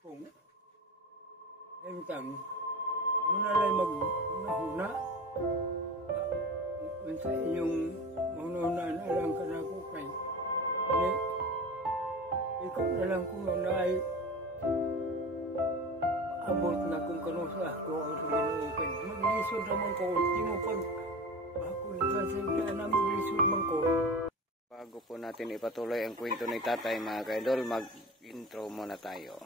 Kung entang muna lang maghuna sa inyong mahunahunan alam ka na ko kay ikaw na lang kung na ay abot na kung kano sa ako o sa Ginoo kay maglisod naman ko di mo pag ako sa sila na maglisod man ko. Bago po natin ipatuloy ang kwento ni tatay mga kaidol, mag-intro muna tayo.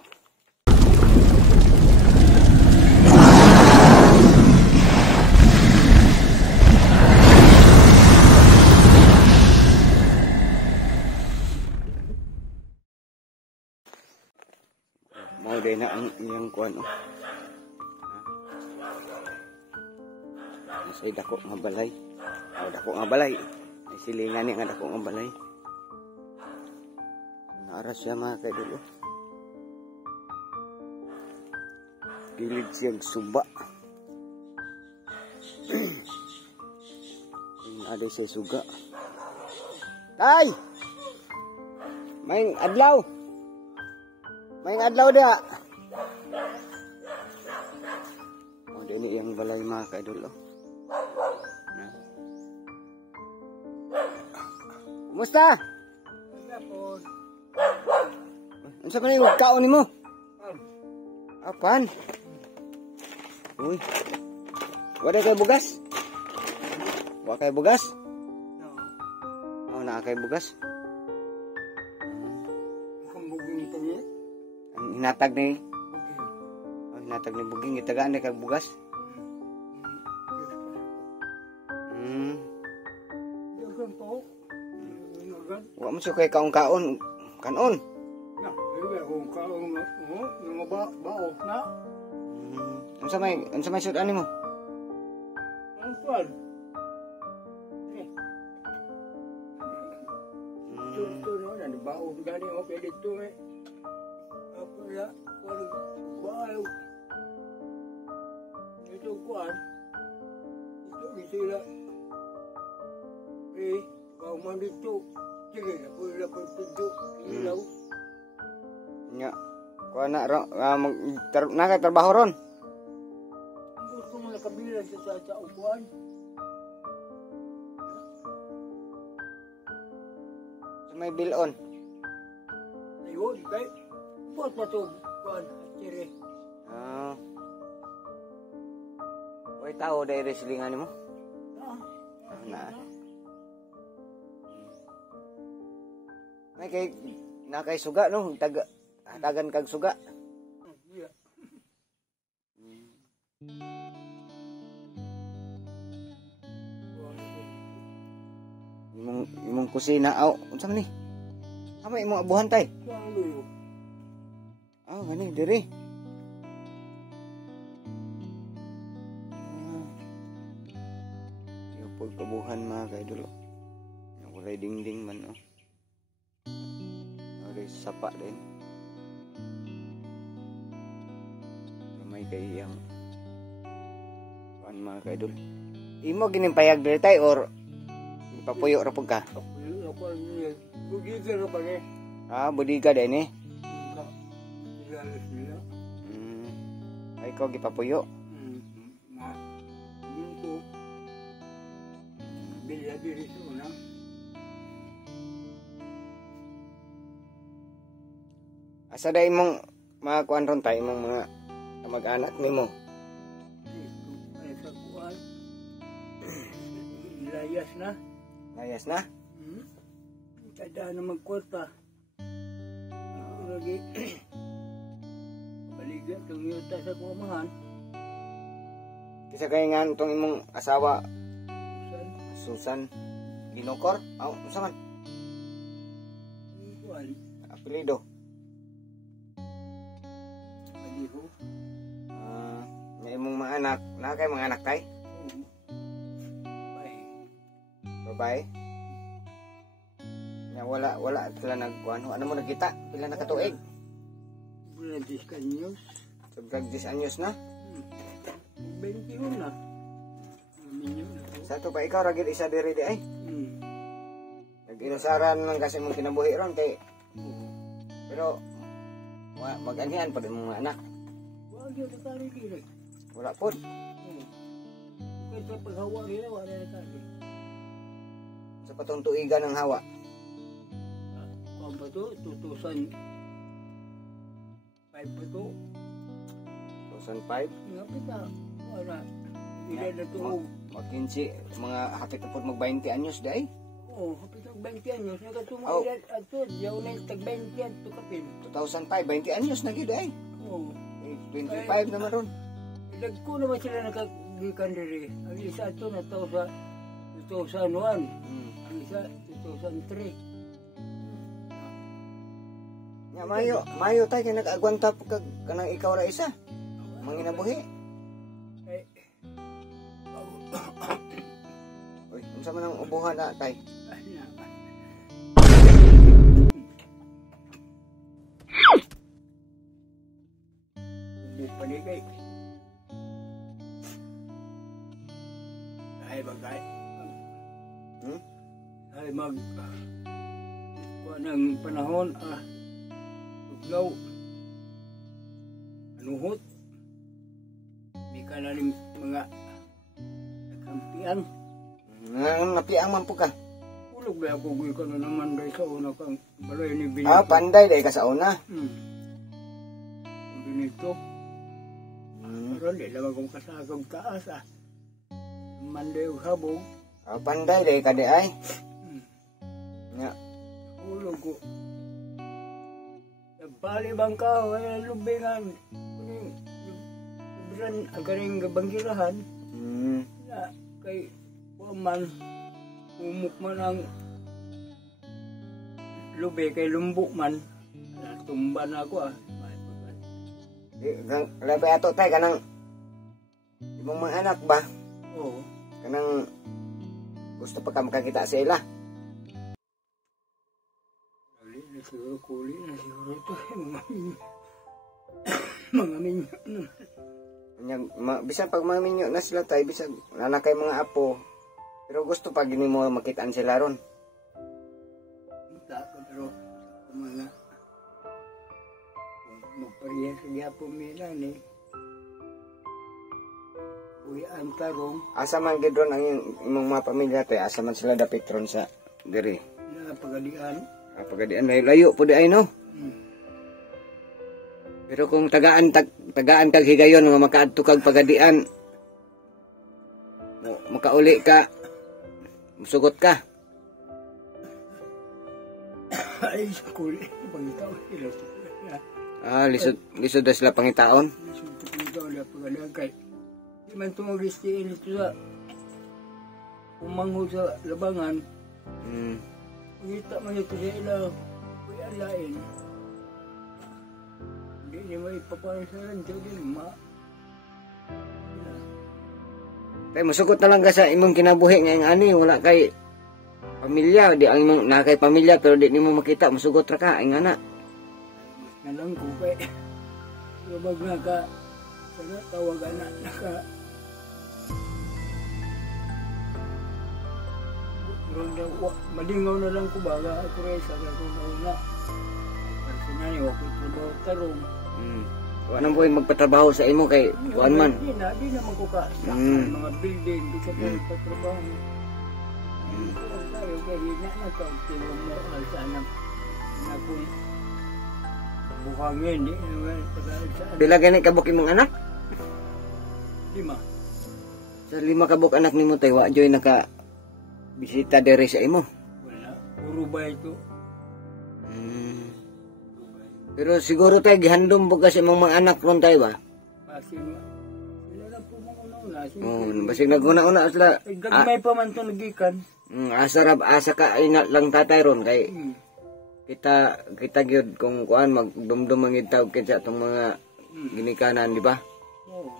Mau din na ang iyang kuwan. Masay dako nga balay. Dako nga balay. Ay silingan nga dako nga balay. Naaras siya mga kaidol. Gilid siyang suba. Ada siya suga. Tay! Maing adlaw! Maing adlaw dia. Oh, ini yang balay mga kaidol. Kumusta? Unsa man yung kaon nimo? Apan? Uy. Wala kay bugas? Wa kay bugas? Oh, na kay bugas. Kambugin ito niya? Ang hinatag ni hinatag ni buging itagaan ni kag bugas. Dagan po. Wa mo siya kay kaon-kaon kanon. Na, kung kaon nga bao na. Unsa may sudan nimo? Ang kuwan. Ito na, bao gani ako kaya dito eh. Ako ya, kuwan bao. Ito kuwan. Ito bisila. Bao man dito. Sige, ako ila pagpindok. Ilaw. Nya. Kuan na kay trabaho ron. Gusto mo nakabilan sa upuan. Sa may bilon. Ayun, kay buat pa ito, kuwan, tiri. Way tao dahil silingan mo? Na. May kay nakay suga no, tagan kag suga. Iya. Imong kusina aw, unsa man ni? Amo imong abuhan tay? Gani diri. Yung pagkabuhan mga kaidol. Walay dingding man oh. Walay sapa din. May kayang kuan mga kaidol. Imo ginimpayag diri tay or papuyo ra pud ka? Papuyo ako niya. Budiga ra pa ni. Budiga din eh. Ilalis nila. Ay ko gipapuyo. Na. Dito. Bila diri na. Asa day mong mga kuan ron tay mong mga kamag-anak nimo? Ay sa kuan. Ilayas na. Layas na? Kada na magkwarta. Lagi. Baligan kang yuta sa kumahan. Kisa kay nga itong imong asawa Susan Ginokor? Unsa man? Kuan. Apelyido? Aliho. May imong mga anak. Na kay mga anak tay? Babae? Wala sila nagkuhan. Ano mo nakita? Pila na katuig? Bulan 10 anyos. Sobrang 10 anyos na? 21 na. Sa to ba ikaw ragid isa diri di ay? Nag-inusaran lang kasi mong kinabuhi ron kay. Pero Mag-anihan pa din mga anak. Wala yun nakari dili. Wala po. Kaya paghawa nila, wala nakari. Sa patong tuigan ng hawa. Kung ba ito? 2005 pa ito. 2005. Nga pita. Wala. Hindi na ito. Mag-15, mga hapit na po mag-20 anyos di ay. Oo, hapit ang 20 anyos. Oh. Nagkatumulan ito. Diyaw na yung tag-20 yan. Tukapin. 2005, 20 anyos na yun di ay. Oo. 25 naman ron. Nagko naman sila nakagikan diri. Ang isa ito na ito sa 2001. Ang isa 2003. Nga mayo tayo kaya nag-agwanta po kanang ikaw ra isa. Manginabuhi. Eh, Uy, unsa man ang ubuhan na tay? Hindi paligay. Ay bagay. Ay kuha ng panahon tugnaw anuhot may kalalim mga nakampian Napiang man po ka. ulog na ako gawin ka na naman dahil sa una kang balay ni Benito Panday dahil ka sa una. Benito pero di lang akong kasagong taas manday o habog Panday dahil ka di ay. Nga. ulog ko nagpali bang ka wala lubingan bisan agaring gabanggirahan na kay waman umuk man ang lubi kay lumbok man tumba na ako Labi ato tay kanang imong mga anak ba? Oo. Kanang gusto pa ka makakita sa ila. Siguro kuli na siguro ito mga minyo Bisan pag mga minyo na sila tay, bisan nanakay mga apo. Pero gusto pa gini mo makitaan sila ron. Tako pero mga magpariya sa Yapo Milan Uyan tarong Asa man gid ron ang imong mga pamilya tay, asa man sila dapit ron sa diri. na pagalian. Pagadian layo po di ay no. Pero kung tagaan kag higayon nga makaadto kag pagadian, makauli ka, musugot ka. Ay, kuli. Pangitaw sila. Lisod na sila pangitaon. Lisod na pangitaw sila pagalian kay. Di man tumagistiin ito sa umangho sa labangan. Ngita man ito sa ilaw. Uyan lain. Hindi niya may paparasalan siya din, Kaya musugot na lang ka sa imong kinabuhi ngayong ani, wala kay pamilya, di ang imong nakay pamilya pero di nimo makita, musugot ra ka ay ngana. Nalang ko kay labag na ka sana tawagan na naka malingaw na lang ko baga ako rin sa gagawin na personal ni wako trabaho tarong. Wala nang buhay magpatrabaho sa imo kay kuan man. Di naman ko ka mga building di ka patrabaho. Tayo kay hina na ka tinong mo sana na kung buhangin di naman pag-aalsaan. Pila gani kabuk imong anak? 5. Sa 5 kabuk anak nimo tay wa joy naka bisita diri sa imo. Wala, puro ba ito? Pero siguro tayo gihandom po kasi imong mga anak ron tayo ba? Kasi sila na po mga Basig naguna-una sila. Gagmay pa man ito nagikan. Asa ka ina lang tatay ron kay kita gyud kung kuan magdumdum mangid tawag kay sa tong mga ginikanan di ba? Oo.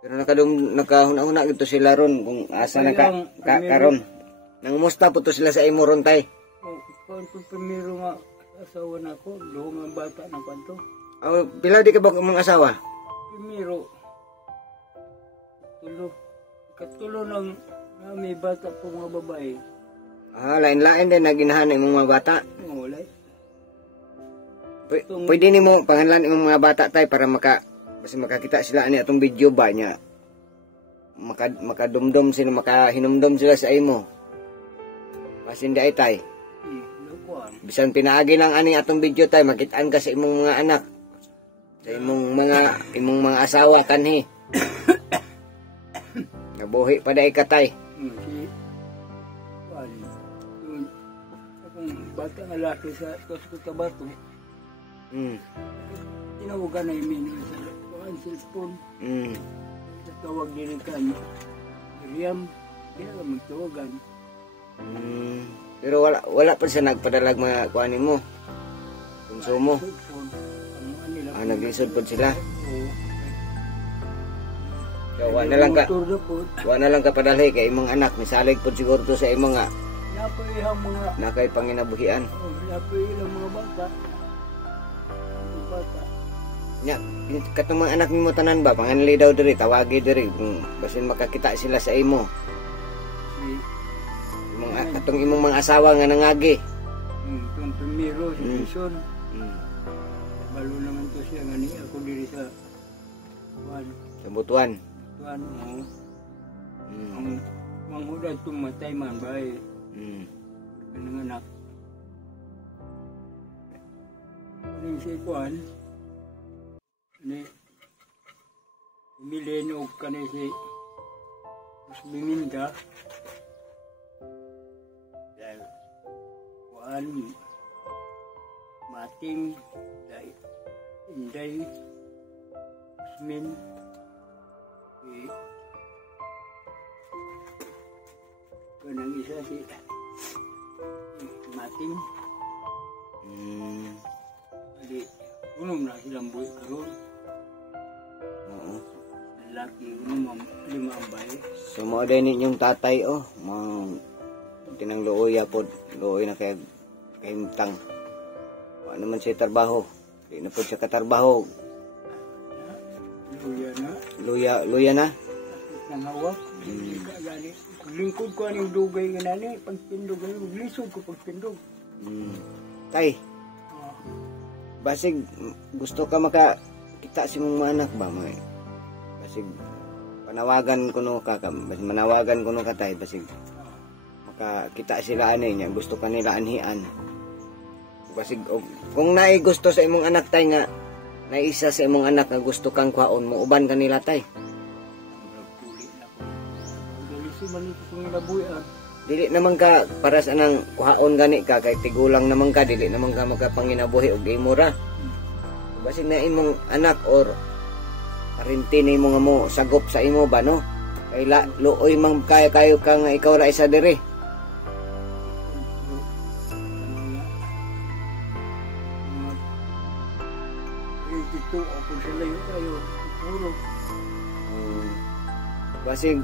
Pero nakahuna-huna gito sila ron kung asa na karon. Nangumusta po to sila sa imo ron tay? Kung primero nga asawa na ko, doon ang bata na kanto. Pila di ka ba mga asawa? Primero, katulo ng may bata po mga babae. Lain-lain din naginahan ng mga bata. Wala. Pwede nimo pangalan imong mga bata tay para basta makakita sila ani atong video ba niya. Makadumdum sila, makahinumdum sila sa imo. Basta hindi ay tay. Bisan pinaagi lang ani atong video tay, makitaan ka sa imong mga anak. Sa imong mga asawa kanhi. Nabuhi pa day ka tay. Akong bata nga laki sa Cotabato. Tinawagan na yung sa cellphone. Tawag din ka ni Miriam. Kaya ka magtawagan. Pero wala pa siya nagpadalag mga kuhanin mo. Konsumo. Nag-isod po sila. So, wa na lang ka padalhi kay imong anak. Misalig po siguro to sa imong nga. Nakay panginabuhian. Napay ilang mga bata. Nya, katong mga anak nimo tanan ba panganli daw diri, tawagi diri basin makakita sila sa imo. Katong imong mga asawa nga nangagi. Itong primero si Jason. Balo naman to siya nga ni ako diri sa Butuan. Ang manghudad tumatay man bay. Kanang anak. Ning si Kuan ni Mileno kanay si Biminda. Dahil Kuan Mating dahil Inday Usmin kanang isa si Mating. Jadi unong na silang buhay karon. Oo. Lalaki unong 5 ambay. So mo din ninyong tatay tinangluoy po, luoy na kay himtang. Ano man siya trabaho? Di na po siya katrabaho. Luya na. Nangawak. Lingkod ko anong dugay nga nani. Pagpindog, lisod ko pagpindog. Tay, basig gusto ka makakita si mong anak ba? Basig panawagan ko no ka, basig manawagan ko no ka tay, basig makakita sila ano niya, gusto ka nila anhian. Basig kung naay gusto sa imong anak tay nga, naisa sa imong anak nga gusto kang kwaon mo, uban ka nila tay. Dili naman ka para sa nang kuhaon gani ka kay tigulang naman ka, dili naman ka magkapanginabuhi og imura. Basig na imong anak or parinti ni mo nga mo sagop sa imo ba no? Kay luoy man kayo ka nga ikaw ra isa diri.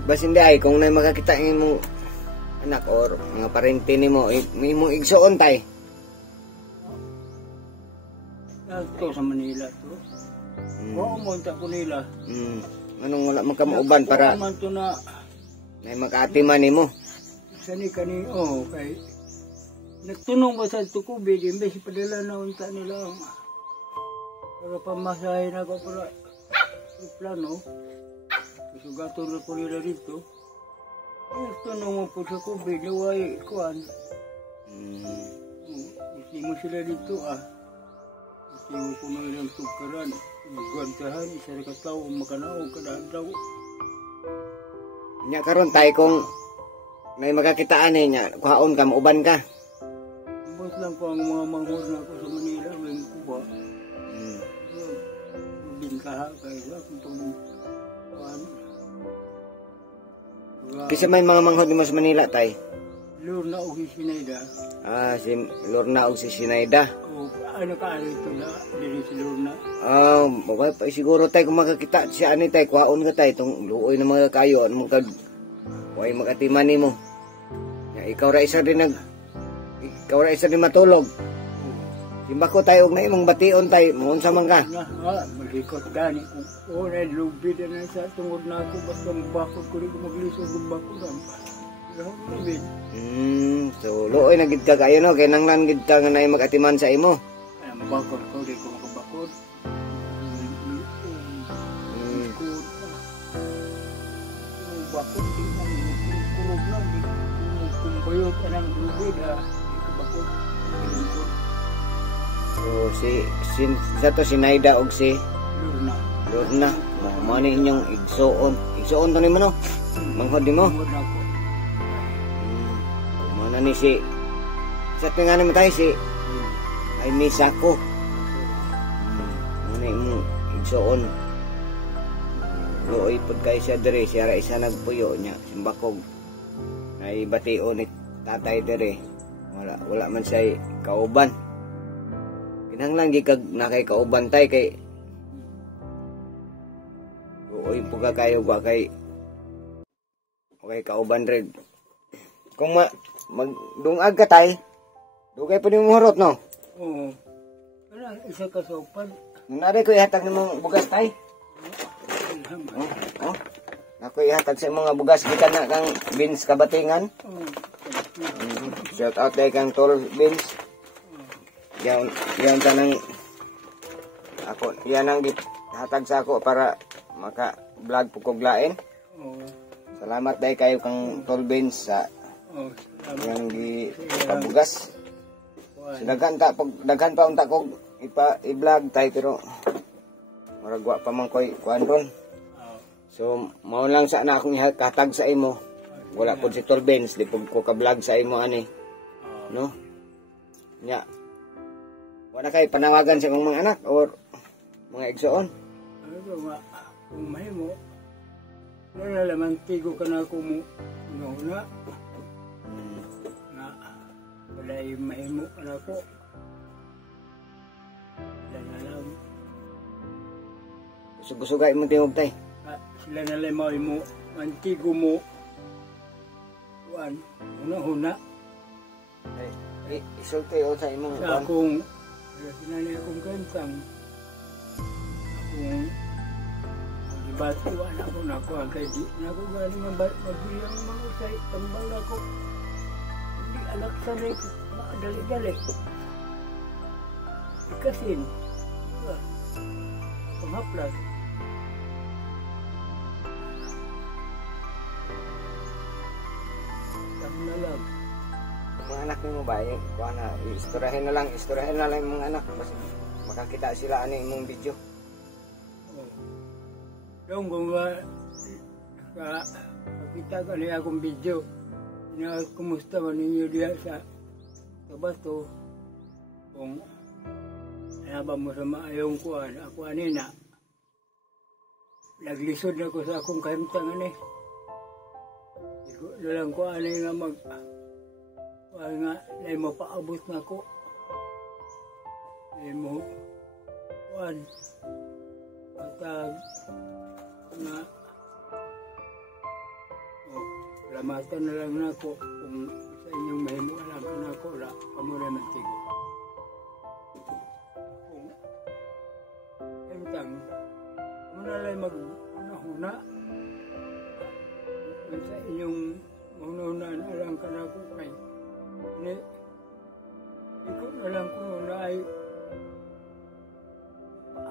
Basig di ay kung na makakita imong anak or mga parente nimo imong igsuon tay. Ito sa Manila to. Oo mo ta ko nila. Anong wala man ka mauban para man to na makaatiman nimo. Sani kani kay nagtunong ba sa tukubig imbes padala na unta nila. Para pamasahin ako para plano. Sugaton na po nila dito. Nagtunong mo po sa kubig, laway, kuhan. Hindi mo sila dito Hindi mo po na ilang tukaran. Magwantahan, isa na katao, makanaog, kadaan daw. Nya karon tay kung may magkakitaan niya, kuhaon ka, mauban ka. Bus lang po ang mga manghod na ako sa Manila, may kuha. Bingkaha kayo, kung itong kuhan. Kasi may mga manghod mo sa Manila tay. Lorna o si Sinayda. Si Lorna o si Sinayda. Ano ka ito na, dili si Lorna. Siguro tay kung makakita siya ani tay, kuhaon ka tay, itong luoy na mga kayo, ano mga huwag makatiman mo. Ikaw ra isa din matulog. Simba ko tayo na imong bation tay, muunsa man ka. Malikot gani. Na lubid na sa tungod na ako, basta mabakod ko rin maglisod ng bakudan. So luoy na gid ka kayo no, kay nanglan gid ka nga naay magatiman sa imo. Mabakod ko rin ko bakit di man kurog na di kumbayot anang lubid di kabakot lingkod So sa to si Naida og si Lorna. Lorna. Mo ni inyong igsuon. Igsuon to nimo no. Manghod nimo. Tungod ako. Mo na ni si sa tinga nimo tay si ay misa ko. Mo ni mo igsuon. Luoy pud kay siya diri siya ra isa nagpuyo niya simbakog. Ay bation ni tatay diri. Wala man siya kauban. Kinahanglan gi kag nakay kauban tay kay uy puga kayo ba kay okay kauban red. Kung magdungag ka tay, dugay pa nimo hurot no. Oo. Wala isa ka sa upan. Nari ko ihatag nimong bugas tay. Oh. Ako ihatag sa mga bugas gikan na kang beans kabatingan. Shout out tay kang tol beans. Yan tanang ako yan ang hatag sa ako para maka-vlog po kog lain. Salamat dahil kayo kang tol beans sa yang di pabugas. Daghan pa unta kog i-vlog tay pero maragwa pa man koy kuan ron. So mao lang sa na akong ihatag sa imo. Wala pud si tol beans di pud ko ka-vlog sa imo ani. No? Nya. Wala kay panawagan sa mga anak or mga igsoon. Ano ba kung mahimo wala naman tigo ka na ako mo na wala yung mahimo ka na ako sila na lang Gusto-gusugay mo tingog tay. Sila na lang mahimo antigo mo huna Isulti o sa imong sa akong sinanay akong kantang akong ibatuan ako na ako kay di na ako galing magbilang mga usay tambal na ako hindi anak sanay ko dali-dali ikasin panghaplas kami na lang mga anak mo ba kuha na istoryahin na lang yung mga anak kasi makakita sila ano imong video. Yung kung nakita ka niya akong video na kumusta man ninyo diya sa bato kung hanaba mo sa maayong kuhan ako anina naglisod na ko sa akong kahimtangan iko na lang ko anay nga nga na mapaabot na ko ay mo kuhan patag na lamatan na lang na ako kung sa inyong mahimo alam na ako wala kamo na mantigo kung entang muna lang maghuna kung sa inyong mahunahunan alam ka na ako kay ikaw na lang kung na ay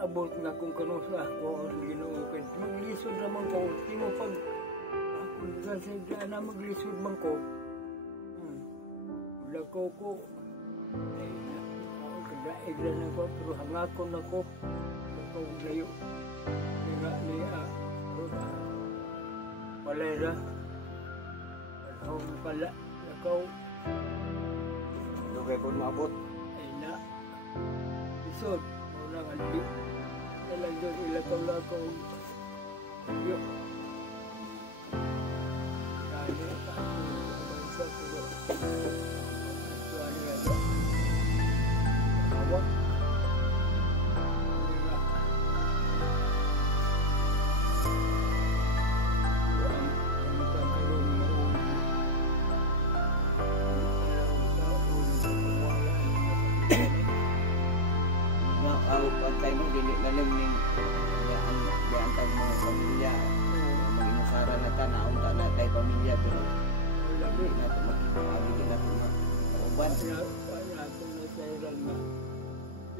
abot na kung kanusa ako ang Ginoo kay maglisod naman ko di mo pag ako kasi na maglisod man ko lako ko ay ako kadaig lang ako pero hangakon ako ako layo niya palera ako pala lakaw Dugay po maabot. ay na isod wala kalbi lang doon ilakaw-lakaw yun kaya bansa pero ito ano yan awak Pagkay mo dili lalim ning yan tag mga pamilya mag-inusara na ta naunta na tay pamilya pero labi na to makikita na to uban wala ako na sayran na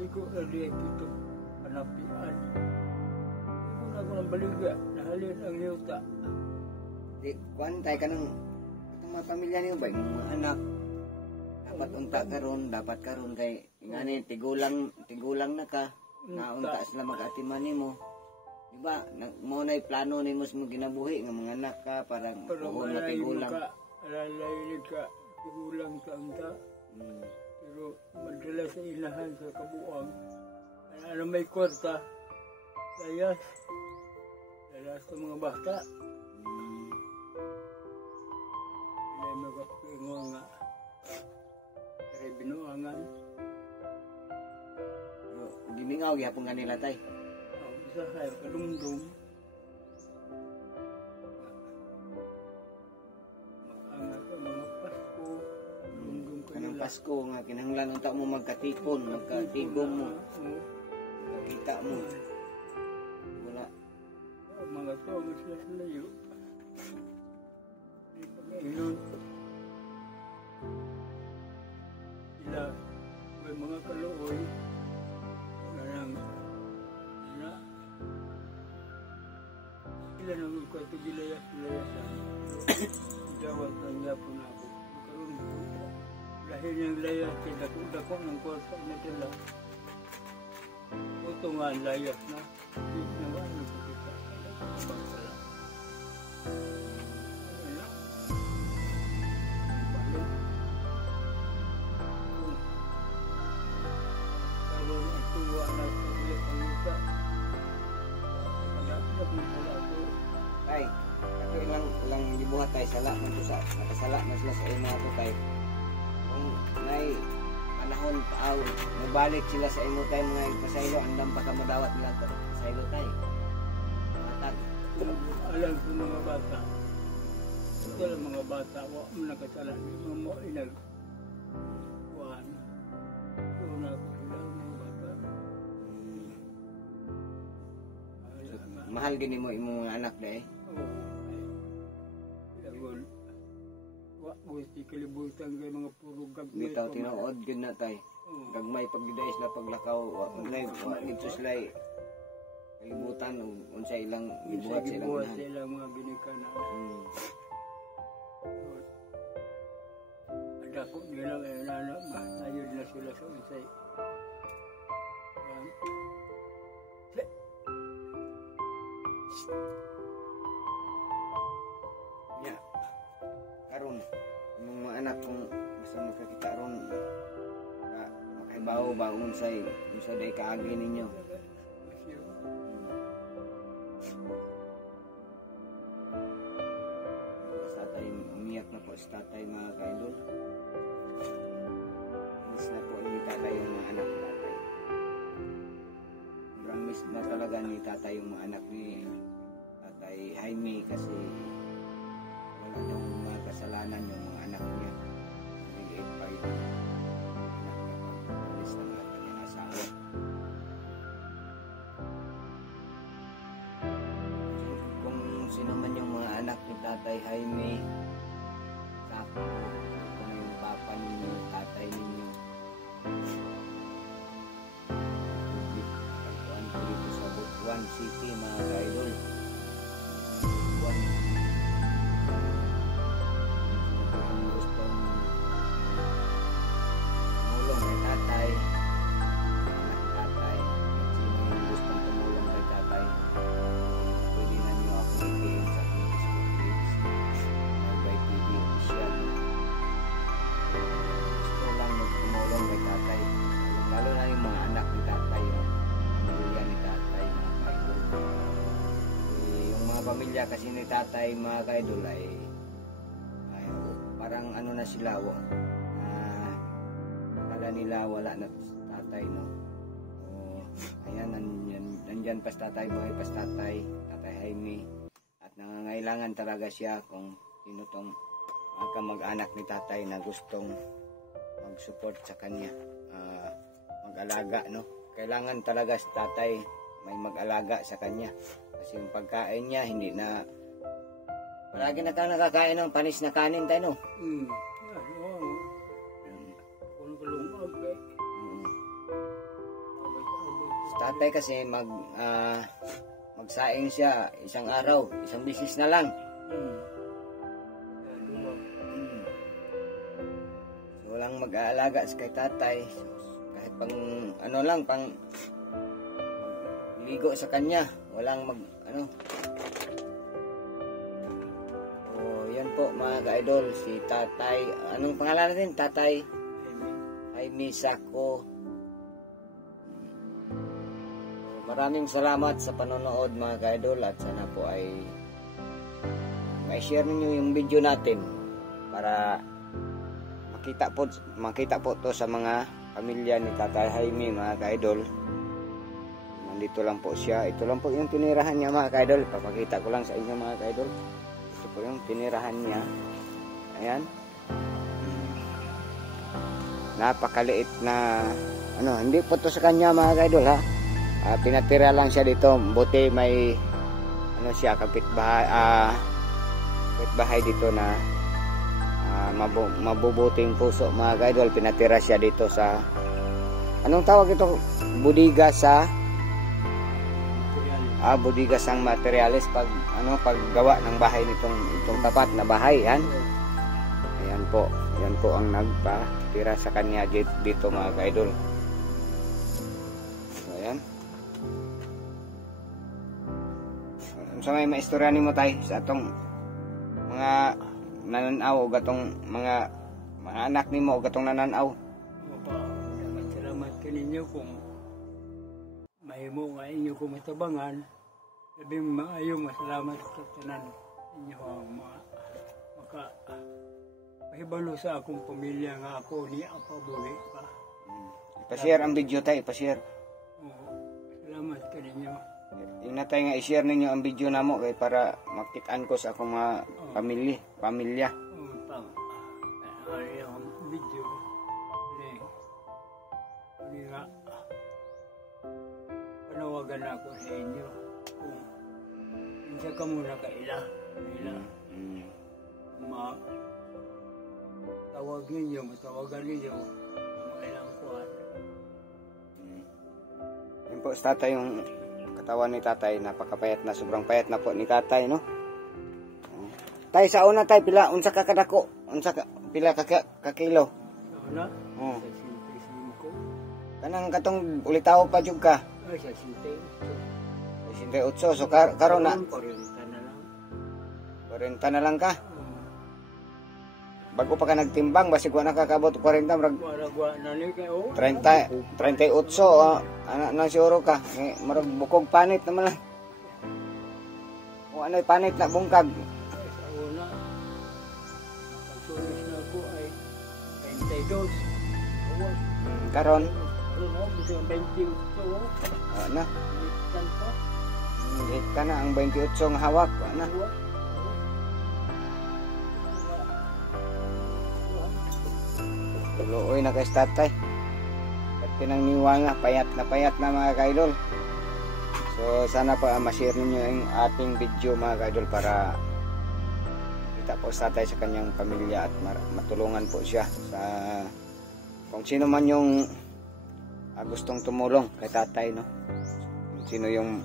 iko ali ito panapian iko na ko ng baligya nahalin ang yuta di kuan tay kanang itong mga pamilya niyo ba, yung mga anak, dapat unta karon kay ngani tigulang na ka, naunta sila mag-atiman nimo. Diba, mo na plano nimo sa mga ginabuhi nga mga anak ka parang puhon na tigulang. Alalay ka tigulang sa unta. Pero madala sa ilahan sa kabuang. Ano may kwarta, layas sa mga bata. Ilay magapingo nga kaya binuangan. Gimingaw gyapon nga nila tay. Isa kayo kadumdum. Maangat ang mga Pasko. Dumdum ko Kanang nila. Pasko nga kinahanglan unta mo magkatipon, magkatigom mo, magkita mo. Wala. Mga tawag sila sa layo. Di pag-inon. Sila, may mga kaluoy. Parang, sila naman ko ito gilayas-layasan. Jawat ang yapon ako. Karoon ko. Dahil yung layas, dako ng kwarta na sila. Ito nga ang layas na. Hindi na ano ko kita. Abang pala. Wala. Balik. Karoon ang tuwa na sa ulit ang luta. Malapit mo pala ako. Tay, ako ilang gibuhat tay sala man to sa nakasala na sila sa imo ato tay. Kung may panahon paaw, mabalik sila sa imo tay mga pasaylo andam pa ka madawat nila to. Pasaylo tay. Matag. Alam sa mga bata. Ito lang mga bata. Huwag mo nakasala. Hindi mo inag. Kuhan. Doon ako sila mga bata. Mahal gini mo imong mga anak day. Oo. Lagon. Huwag gusti kalibutan kay mga puro gagmay. Bitaw tinuod gyud na tay. Gagmay paggiday sila paglakaw, wa nito sila kalibutan unsa ilang gibuhat sa ilang Gibuhat unahan. sa ilang mga ginikanan. Adako nila ngayon na ayun na sila sa unsay. Ya. Karon imong mga anak kung basta magkakita ron makaibaw ba unsay day kaagi ninyo. Basta tayo umiyak na po sa tatay mga kaidol. Miss na po ni tatay yung mga anak ni tatay. Sobrang miss na talaga ni tatay yung mga anak ni Tatay Jaime kasi wala nang mga kasalanan yung mga anak niya. Nag-8 pa yung anak niya pag-alis ng kanyang asawa. Kung sino man yung mga anak ni Tatay Jaime, sakto kung yung papa ninyo, tatay ninyo, pagkuhan ko dito sa Butuan City mga ka-idol. Butuan. Kung gustong tumulong kay tatay, anak ni tatay, at sino yung gustong tumulong kay tatay, pwede na nyo ako i-PM sa aking Facebook page, Albay TV Official. Gusto lang tumulong kay tatay, lalo na yung mga anak ni tatay, yung pamilya ni tatay, mga kaidol. Yung mga pamilya kasi ni tatay, mga kaidol, ay parang ano na sila, akala nila wala na si tatay, no? Ayan, nandyan pas tatay, buhay pas tatay, Tatay Jaime. At nangangailangan talaga siya kung sino tong mga kamag-anak ni tatay na gustong mag-support sa kanya, mag-alaga, no? Kailangan talaga si tatay may mag-alaga sa kanya kasi yung pagkain niya hindi na palagi na tayo nakakain ng panis na kanin tayo, no? Kung kalungag kay. Si tatay kasi magsaing siya isang araw, isang bisis na lang. ang mag-aalaga sa kay tatay. Kahit pang ano lang, pang ligo sa kanya. Walang yan po mga ka-idol, si tatay, anong pangalan natin? Tatay Jaime Sako. Maraming salamat sa panonood mga ka-idol, at sana po ay may share ninyo yung video natin para makita po to sa mga pamilya ni Tatay Jaime mga ka-idol. Nandito lang po siya. Ito lang po yung tinirahan niya mga ka-idol. Papakita ko lang sa inyo mga ka-idol. Ito po yung tinirahan niya. Ayan. Napakaliit na hindi po to sa kanya mga ka-idol ha. Pinatira lang siya dito. Buti may siya kapitbahay dito na mabubuting puso mga ka-idol. Pinatira siya dito sa anong tawag ito? Budiga sa budigas ang materialis paggawa ng bahay itong tapat na bahay yan. Ayan po ang nagpatira sa kanya dito mga ka-idol. So ayan. So may maistorya nimo tay sa atong mga nananaw o gatong mga anak nimo o gatong nananaw. Salamat kaninyo kung mahimo nga inyo kung matabangan, labing maayo masalamat sa tanan inyo ang mahibalo sa akong pamilya nga ako ni Apabuli pa. Pa-share ang video tayo, pa-share. Salamat ka ninyo. Yung natay nga i-share ninyo ang video namo kay para makitaan ko sa akong mga pamilya. Ang video ni nga panawagan ako sa inyo kung hindi ka muna kaila matawagan ninyo mga ilang kuhan. Yun po sa tatay yung katawan ni tatay, napakapayat na, sobrang payat na po ni tatay, no? Tay, sa una tay, unsa ka kadako? Pila ka kilo? Sa una? Oo. Sa 55. Kanang katong ulitaw pa jud ka? Ay, sa 58. 68, so karon na? 40 na lang. 40 na lang ka? Bago pa ka nagtimbang, basig wa nakakabot 40, marag Wala na ni kayo. 38, anak na siguro ka. Marag bukog panit naman lang. O ano'y panit na bungkag. Sa una, pagsulis na ako ay 22. Karon, Gusto yung 28. na. Litan pa. Hit ka na ang 28 nga hawak. Na. Tuloy na kay tatay. At pinangniwa nga, payat na mga kaidol. So sana pa ma-share ninyo yung ating video mga kaidol para kita po sa tatay sa kanyang pamilya at matulungan po siya sa kung sino man yung gustong tumulong kay tatay, no? Kung sino yung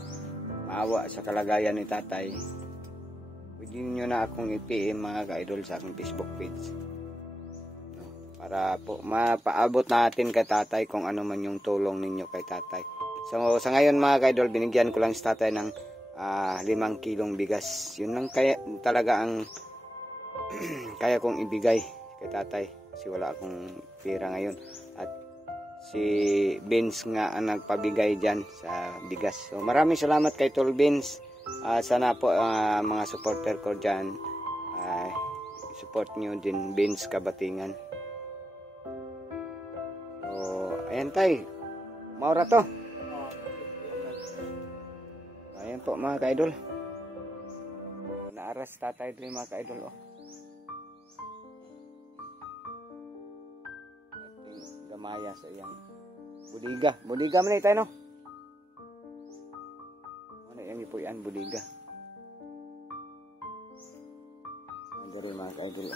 maawa sa kalagayan ni tatay, pwede nyo na akong i-PM mga kaidol sa aking Facebook page, no? Para po mapaabot natin kay tatay kung ano man yung tulong ninyo kay tatay. So sa ngayon mga kaidol, binigyan ko lang si tatay ng 5 kilong bigas. Yun lang talaga ang kaya kong ibigay kay tatay kasi wala akong pera ngayon. At si Vince nga ang nagpabigay dyan sa bigas. So maraming salamat kay Tol Vince. Sana po mga supporter ko dyan, support nyo din Vince Kabatingan. So ayan tay, maura to. Ayan po mga kaidol. Naaras tatay din mga kaidol. Gamaya sa iyang budiga man tayo, no? Ano yung ipuyan budiga? Ano rin mga kaidol.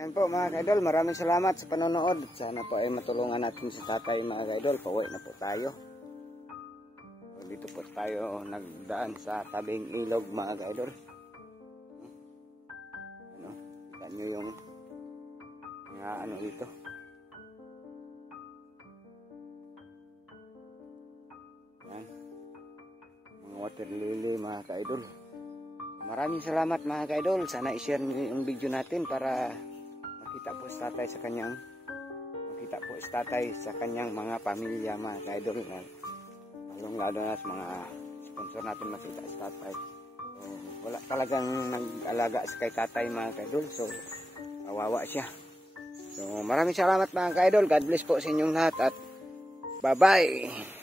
Ayan po mga kaidol, maraming salamat sa panonood. Sana po ay matulungan natin si tatay mga kaidol. Pauwi na po tayo. dito po tayo nagdaan sa tabing ilog mga ka-idol. Ano, kita nyo yung mga ano dito. Yan. Mga water lily mga ka-idol. Maraming salamat mga ka-idol. Sana i-share nyo yung video natin para makita po sa tatay sa kanyang mga pamilya mga ka-idol. Lalong-lalo na sa mga sponsor natin makita sa tatay. So, wala talagang nag-alaga sa kay tatay mga ka-idol. So, kawawa siya. So, maraming salamat mga ka-idol. God bless po sa inyong lahat at bye-bye!